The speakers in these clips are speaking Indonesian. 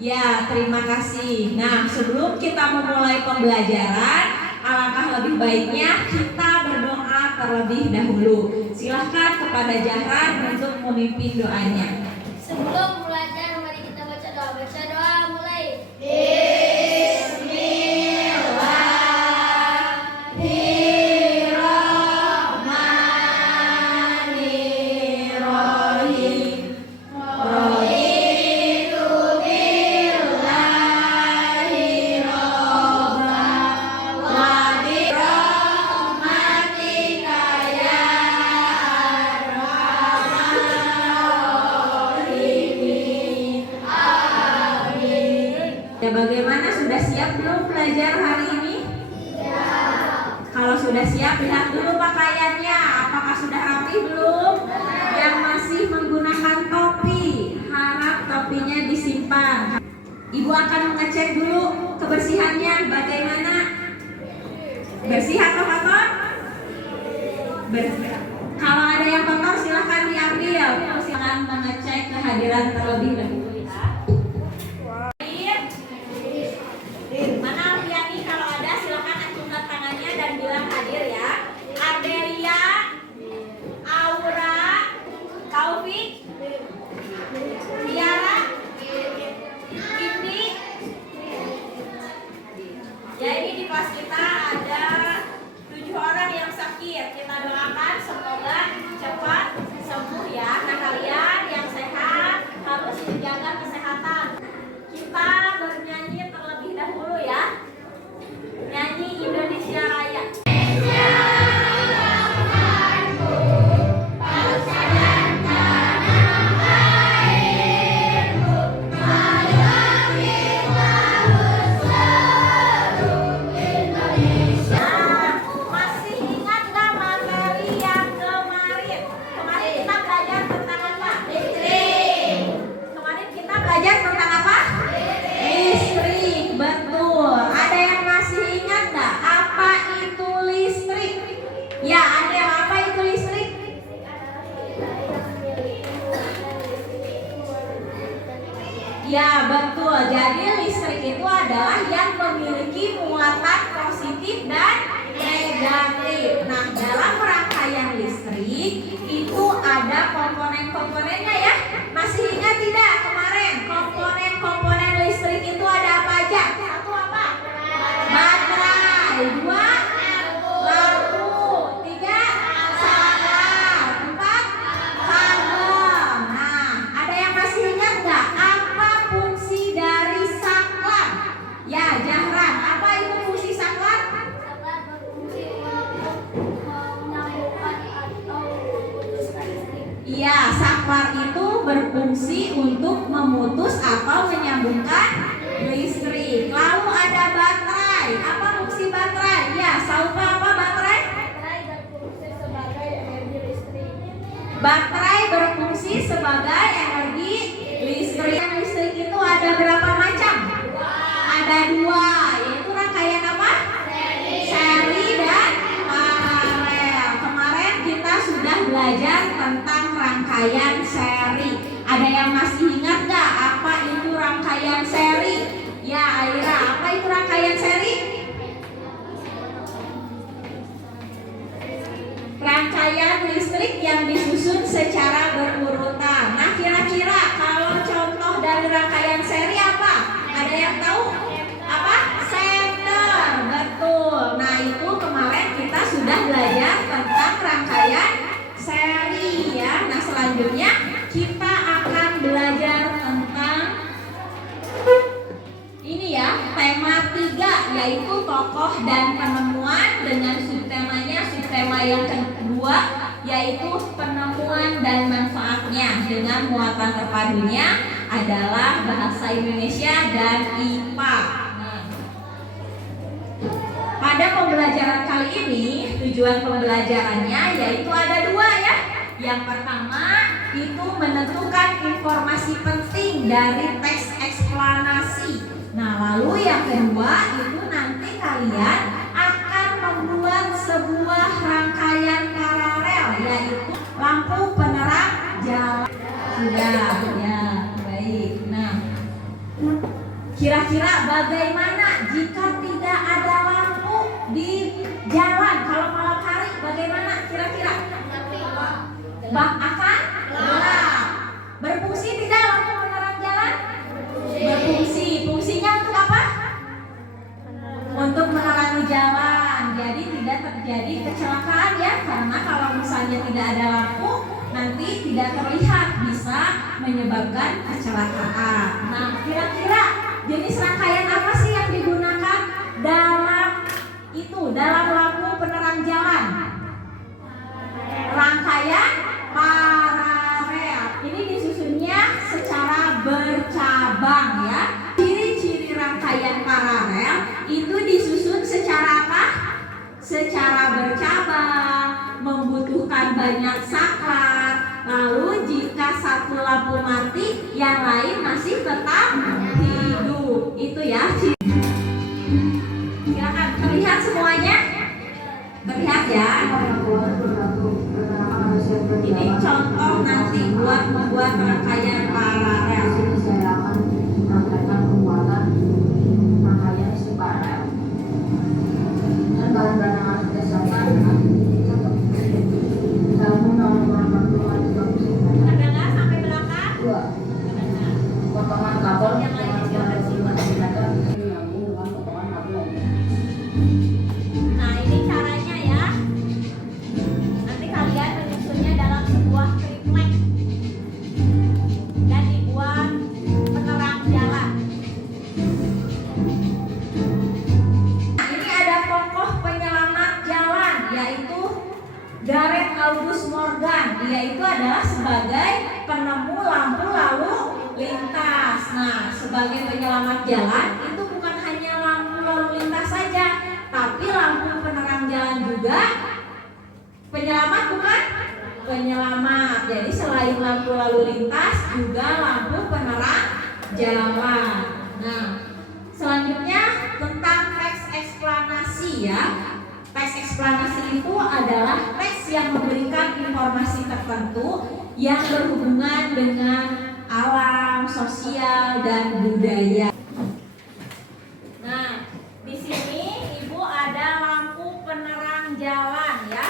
Ya, terima kasih. Nah, sebelum kita memulai pembelajaran, alangkah lebih baiknya kita berdoa terlebih dahulu. Silahkan kepada Jahran untuk memimpin doanya. Sebelum belajar, mari kita baca doa. Baca doa mulai. Ya, bagaimana, sudah siap belum belajar hari ini? Ya. Kalau sudah siap, lihat dulu pakaiannya. Apakah sudah rapi belum? Yang masih menggunakan topi, harap topinya disimpan. Ibu akan mengecek dulu kebersihannya bagaimana? Bersih atau kotor? Bersih. Kalau ada yang kotor silahkan diambil. Silahkan mengecek kehadiran terlebih dahulu. Mana Ardiani? Kalau ada silakan acungkan tangannya dan bilang hadir ya. Ardelia, Aura, Taufik, Tiara, Indi. Ya, ini di kelas kita ada 7 orang yang sakit. Kita doakan semoga cepat sembuh ya. Nah, kalian yang sehat harus menjaga kesehatan. Kita bernyanyi terlebih dahulu ya. Nyanyi Indonesia Raya. Masih ingat nggak materi yang kemarin? Kemarin kita belajar tentang apa? Listrik. Kemarin kita belajar tentang apa? Listrik, betul. Ada yang masih ingat nggak apa itu listrik? Ya, ada yang apa itu listrik? Ya, betul. Jadi listrik itu adalah yang memiliki muatan positif dan negatif. Nah, dalam rangkaian listrik itu ada komponen-komponennya ya. Masih ingat tidak kemarin? Komponen-komponen listrik itu ada apa aja? Satu apa? Baterai. Dua, lampu. Tiga, saklar. Empat, kabel. Nah, ada yang masih ingat nggak apa fungsi dari saklar? Ya, Jahran, apa itu fungsi saklar? Saklar berfungsi untuk menyambungkan atau memutuskan listrik. Iya, saklar itu berfungsi untuk memutus atau menyambungkan listrik. Lalu ada baterai. Apa fungsi baterai? Ya, Saufa, apa baterai? Baterai berfungsi sebagai energi listrik. Baterai berfungsi sebagai energi listrik. Listrik itu ada berapa macam? Ada 2, yaitu rangkaian apa? Seri dan paralel. Kemarin kita sudah belajar tentang rangkaian seri. Ada yang masih ingat nggak apa itu rangkaian seri? Ya, Aira, apa itu rangkaian seri? Rangkaian listrik yang disusun secara berurutan. Nah, kira-kira kalau contoh dari rangkaian seri apa? Ada yang tahu? Apa? Senter. Betul. Nah, itu kemarin kita sudah belajar tentang rangkaian seri ya. Nah, selanjutnya kita akan belajar tentang ini ya, tema 3 yaitu tokoh dan penemuan, dengan subtemanya subtema yang kedua yaitu penemuan dan manfaatnya, dengan muatan terpadunya adalah bahasa Indonesia dan IPA. Pada pembelajaran kali ini tujuan pembelajarannya yaitu ada 2 ya. Yang pertama itu menentukan informasi penting dari teks eksplanasi. Nah, lalu yang kedua itu nanti kalian akan membuat sebuah rangkaian paralel, yaitu lampu penerang jalan. Sudah, ya, baik. Nah, Kira-kira bagaimana jika tidak ada lampu di jalan? Kalau malam hari bagaimana kira-kira? Akan gelap. Berfungsi tidak lampu penerang jalan? Berfungsi. Fungsinya untuk apa? Untuk menerangi jalan. Jadi tidak terjadi kecelakaan ya. Karena kalau misalnya tidak ada lampu, nanti tidak terlihat, bisa menyebabkan kecelakaan. Nah, kira-kira jenis rangkaian apa sih yang digunakan dalam lampu penerang jalan? Rangkaian paralel. Ini disusunnya secara bercabang ya. Ciri-ciri rangkaian paralel itu disusun secara apa? Secara bercabang, membutuhkan banyak saklar. Lalu jika satu lampu mati, yang lain masih tetap hidup. Itu ya. Silakan terlihat semuanya. Terlihat ya. Ini contoh nanti buat membuat rangkaian paralel. Saya akan mempraktekkan pembuatan rangkaian isi paralel. Dan bahan-bahan yang harus disiapkan dalam menolak pertemuan juga Terdengar sampai belakang? dua potongan kabel Yang lainnya silakan simak. menyambung dengan potongan kabel. Nah, ini caranya ya. Nanti kalian menyusunnya dalam sebuah triplek dan dibuat penerang jalan. Nah, ini ada tokoh penyelamat jalan, yaitu Gareth August Morgan. Dia itu adalah sebagai penemu lampu lalu lintas. Nah, sebagai penyelamat jalan itu bukan hanya lampu lalu lintas saja, tapi lampu penerang jalan juga. Penyelamat bukan? Penyelamat. Jadi selain lampu lalu lintas juga lampu penerang jalan. Nah, selanjutnya tentang teks eksplanasi ya. Teks eksplanasi itu adalah teks yang memberikan informasi tertentu yang berhubungan dengan alam, sosial, dan budaya. Nah, di sini Ibu ada lampu penerang jalan ya.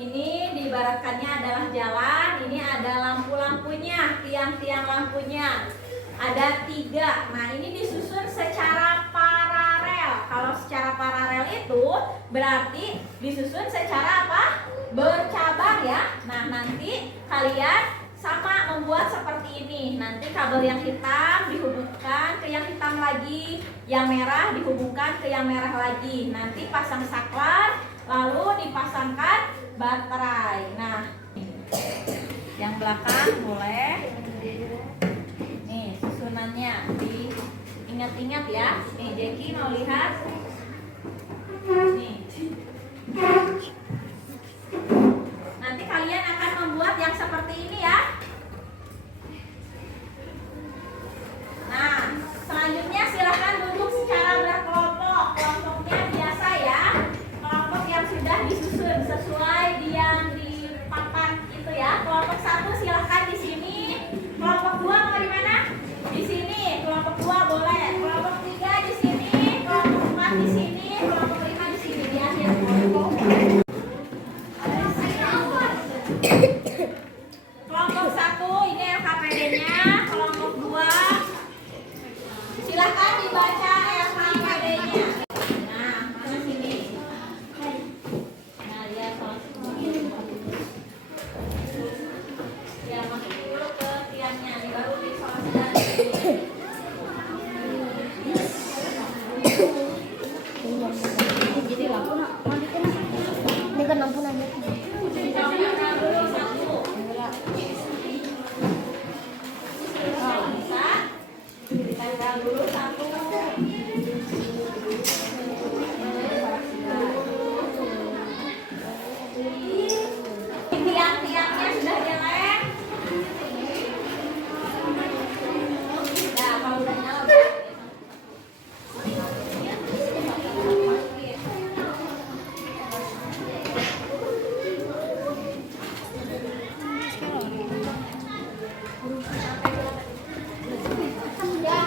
Ini diibaratkannya adalah jalan. Ini ada lampu-lampunya, tiang-tiang lampunya. Ada 3. Nah, ini disusun secara paralel. Kalau secara paralel itu berarti disusun secara apa? Bercabang ya. Nah, nanti kalian sama membuat seperti ini. Nanti kabel yang hitam dihubungkan ke yang hitam lagi, yang merah dihubungkan ke yang merah lagi. Nanti pasang saklar, lalu dipasangkan baterai. Nah, yang belakang boleh. Nih susunannya, diingat-ingat ya. Nih Jackie mau lihat. Nih. Nanti kalian akan membuat yang seperti ini ya. Nah, selanjutnya silahkan duduk secara berkelompok. Kelompoknya biasa ya. Kelompok yang sudah disusun sesuai yang di papan itu ya. Kelompok 1 silahkan di sini. Kelompok 2 mau di mana? Di sini. Kelompok 2 boleh. Kelompok 3 di sini. Kelompok 4 di sini. Kelompok 5 di sini. Di akhir kelompok. Kelompok 1 ini LKPD-nya. Kelompok 2 silahkan dibaca LKPD-nya. Nah, mana sini? Nah, lihat ya, masukin dulu ke tiangnya. Ini baru disolasikan. Jadi lampu nak mandikan. Ini kan lampu nanya. Dicocokkan dulu 1. Bisa? Ditempel dulu 1. Tiang-tiangnya sudah jelek. Nah, kalau udah nyala. Ya.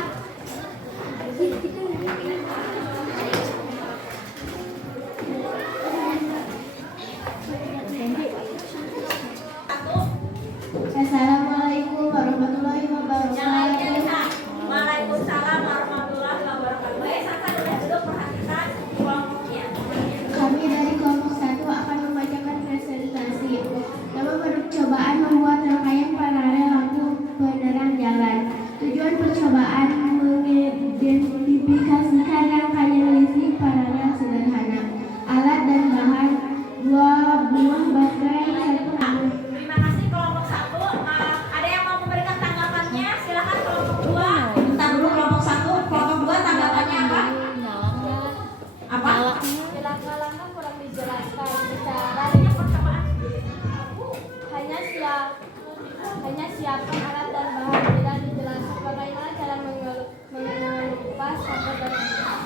Siapkan alat dan bahan. Tidak dijelaskan bagaimana cara mengelupas sabun dan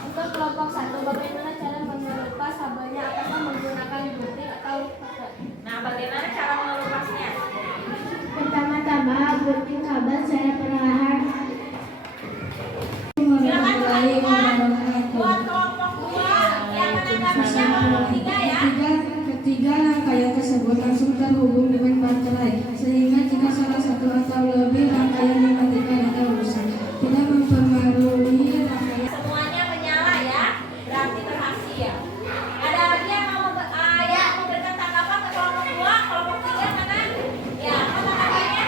untuk kelompok 1, bagaimana cara mengelupas sabunnya? Apakah menggunakan gunting atau pakai? Nah, bagaimana cara mengelupasnya? Pertama-tama gunting kabel secara perlahan. Silakan dilanjutkan buat kelompok 2 yang menanggapinya kelompok 3 ya. Ketiga rangkaian tersebut langsung terhubung dengan baterai, sehingga jika salah satu atau lebih rangkaian dimatikan atau rusak, tidak mempengaruhi rangkaian. Semuanya menyala ya, berarti berhasil. Ada lagi yang mau yang memberikan tanggapan ke kelompok 2, kelompok 3 mana? Ya, apa tanggapannya?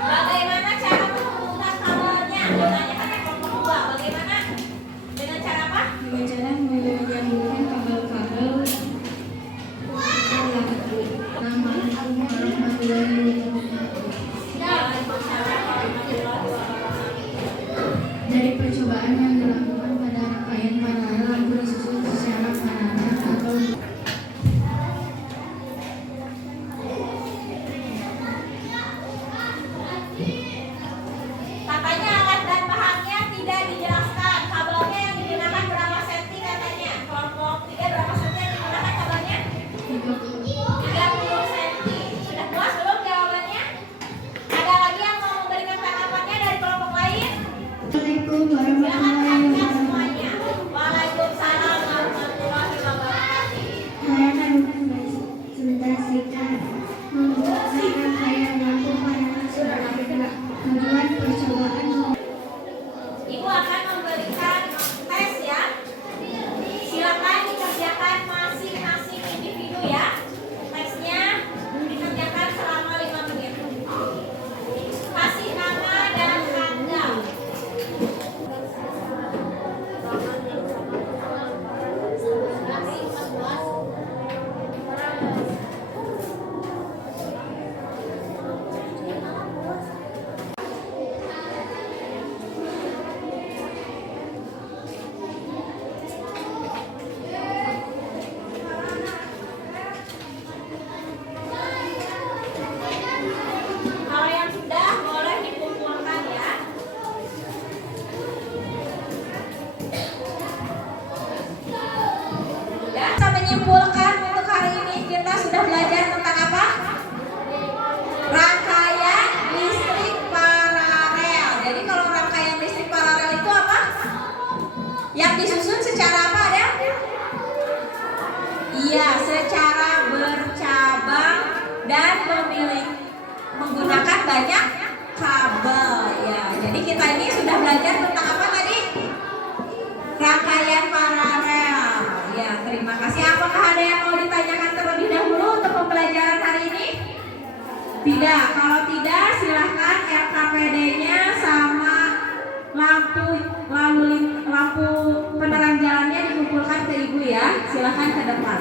Bagaimana cara menghubungkan kabelnya? Ditanyakan ke kelompok 2. Bagaimana? Dengan cara apa? Dengan cara menyambungkan kabel-kabel. Dari percobaan yang dilakukan pada rangkaian paralel lampu disusun secara paralel atau Katanya alat dan bahannya tidak dijelaskan. Kabelnya yang digunakan berapa senti katanya? Kelompok 3 berapa senti yang digunakan kabelnya? 30 senti. Sudah puas belum jawabannya? Ada lagi yang mau memberikan tanggapannya dari kelompok lain? Assalamualaikum Silakan warahmatullahi tanya wabarakatuh. semuanya. Waalaikumsalam warahmatullahi wabarakatuh. Saya akan presentasikan menggunakan rangkaian lampu paralel sebagai tujuan percobaan. Ibu akan memberikan tes ya. Silakan dikerjakan masing-masing individu ya. Tesnya dikerjakan selama 5 menit. Kasih nama dan tanggal. Kalau yang sudah boleh dikumpulkan ya. Ya, kita menyimpulkan untuk hari ini kita sudah belajar tentang apa? Rangkaian listrik paralel. Jadi kalau rangkaian listrik paralel itu apa? Yang disusun secara apa ya? Iya, secara bercabang dan menggunakan banyak kabel ya. Jadi kita ini sudah belajar tentang apa tadi? Rangkaian paralel. Ya, terima kasih. Apakah ada yang mau ditanyakan terlebih dahulu untuk pembelajaran hari ini? Tidak. Kalau tidak, silahkan LKPD-nya sama lampu penerang jalannya dikumpulkan ke ibu ya. Silahkan ke depan.